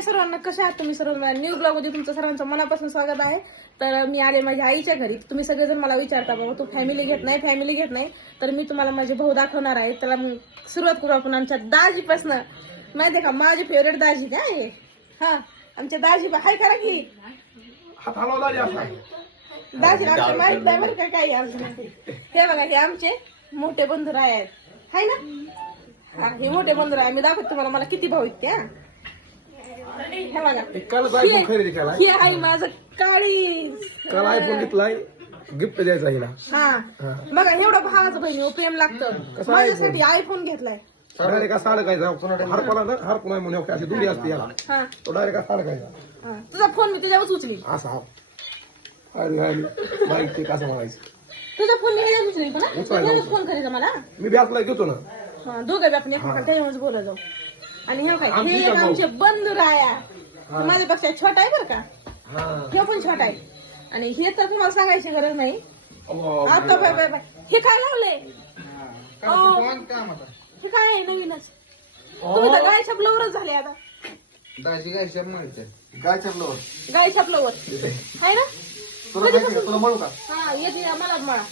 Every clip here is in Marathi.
हाय सर्वांना, कशा आहात तुम्ही सर्व? न्यू ब्लॉग मध्ये तुमचं सर्वांचं मनापासून स्वागत आहे. तर मी आले माझ्या आईच्या घरी. तुम्ही सगळेजण मला विचारता बाबा तू फॅमिली घेत नाही, तर मी तुम्हाला माझे भाऊ दाखवणार आहे. त्याला सुरुवात करू आपण आमच्या दाजीपासून. माहितीये का माझी फेवरेट दाजी काय आहे? हा, आमच्या दाजी हाय करा की दाजी आमच्या माहित नाही बरं का काही अजून. हे बघा हे आमचे मोठे बंधू आहेत, हाय ना? हा, हे मोठे बंधू आहे. मी दाखवते तुम्हाला मला किती भाऊ आहेत त्या. हे बघा हे आहे माझं काळी. काल आयफोन घेतलाय, गिफ्ट द्यायचा हिला. हा बघा एवढं भावाचं बहिणी प्रेम लागतं. माझ्यासाठी आयफोन घेतलाय. डायरेक्ट असा अडकायचा हरपला ना, हरपून आहे म्हणून अशी दुरी असते याला. हा तो डायरेक्ट असा अडकायचा. तुझा फोन मी तुझ्यावर उचली. असा बाईक ते कसं म्हणायचं. तुझा फोन मी ह्याच्यावर उचली पण फोन करायचा मला. मी बॅसला घेतो ना. हा दोघं आपण एकमेकांना त्याच्यावर बोला जाऊ. आणि हे काय हे एक आमचे बंधू राया. माझ्यापेक्षा छोटा आहे बरं का. हे पण छोटा आहे. आणि हे तर तुम्हाला सांगायची गरज नाही. आता बाय बाय बाय हे काय लावलंय? हे काय आहे नवीनच? तुम्ही तर गाय छापल्यावरच झाले आता. गाय छापल्यावर आहे ना? तुला म्हणू का? हा येते मला मळा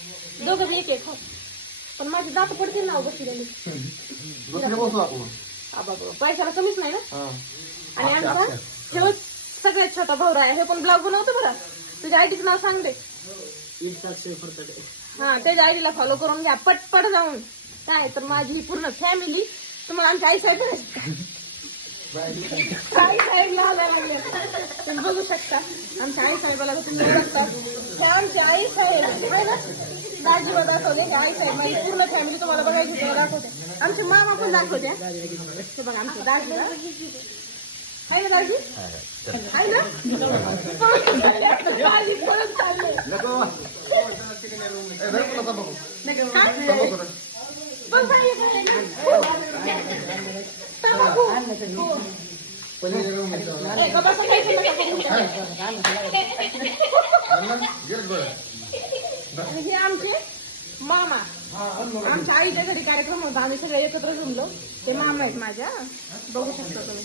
दोघं एक एक. पण माझे दात पडतील ना बसली. बसू आपण. पैशाला कमीच नाही ना. आणि आमचा हे सगळ्यात छोटा भाऊ आहे. हे पण ब्लॉग बनवतो बरं. तुझ्या आयडीचं नाव सांग दे. हा त्याच्या आयडीला फॉलो करून घ्या पटपट जाऊन. काय तर माझी ही पूर्ण फॅमिली तुम्हाला आमच्या आई साहेब आई साहेब लागले तुम्ही बघू शकता. आमच्या आई साहेबाला तुम्ही बघता. हे आमची आई साहेब आहे ना. दाजीवर दाखवले हे आई साहेब. माझी पूर्ण फॅमिली तुम्हाला बघायची तेव्हा दाखवते. आमचे मामा पण दाखवते. हे बघा आमचे दाजी आहे ना. दाजी आहे ना. दाजी परत चालले. हे आमचे मामा. आमच्या आईच्या घरी कार्यक्रम होता. आम्ही सगळे एकत्र जमलो. ते मामा आहेत माझ्या. बघू शकता तुम्ही.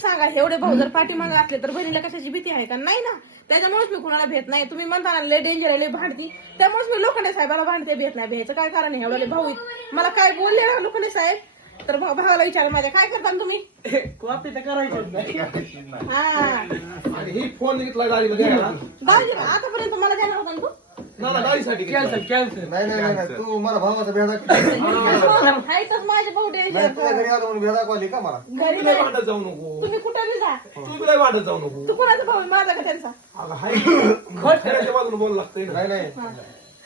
सांगा एवढे भाऊ जर पाठीमागे असले तर बहिणीला कशाची भीती आहे का? नाही ना. त्याच्यामुळेच मी कुणाला भेट नाही. तुम्ही म्हणता ना लय डेंजर आहे लय भांडती. त्यामुळेच मी लोखंडे साहेबाला भांडते. भेट नाही भ्यायचं काय कारण आहे? एवढे भाऊ मला काय बोलले ना लोखंडे साहेब. तर भावाला विचार माझ्या काय करता तुम्ही? कॉपी तर करायची. हा ही फोन घेतला गाडीमध्ये. दाजी आतापर्यंत मला देणार होता ना तू. गाडीसाठी कॅन्सल. नाही तू मला भावाचा भेदा हायच माझे भाऊ घरी आलो म्हणून भेदा कॉली का मला. घरी वाटत जाऊ नको. तुम्ही कुठे जा. तू काय वाटत जाऊ नको. तू कोणाचा भाऊ माझा का त्यांचा? खऱ्याच्या बाजून बोल लागतंय. नाही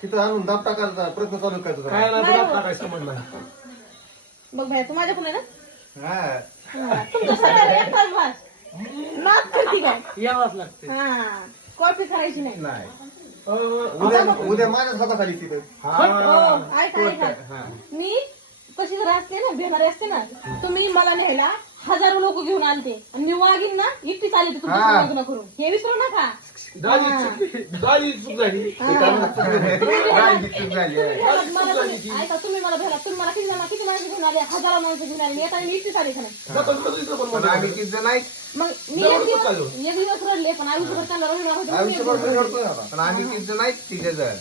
तिथं आणून दाब टाकायचा प्रयत्न चालू करायचा. काय दाब टाकायचं म्हणलं. बघ भाई तू माझ्या पुढे ना. तुमचं सगळं एकटाच भास. नाच करती काय यावंच लागते. हा कॉपी करायची नाही. उद्या माझ्याच हाताखाली तिथे. ऐका मी कशी जर असते ना भेणारी असते ना तुम्ही मला न्यायला हजारो लोक घेऊन आणते. आणि मी वागीन ना एकटीच आले तुमचं लग्न करून. हे विसरू नका. ऐका तुम्ही मला भेला. तुम्ही मला किती माणसं घेऊन आले? हजारो माणसं घेऊन आले. येता मी एकटीच आले का नाही? मग मी एक दिवस रडले पण आयुष्यभर त्यांना रडणार होते. आम्ही किती जण आहेत तिथे जण.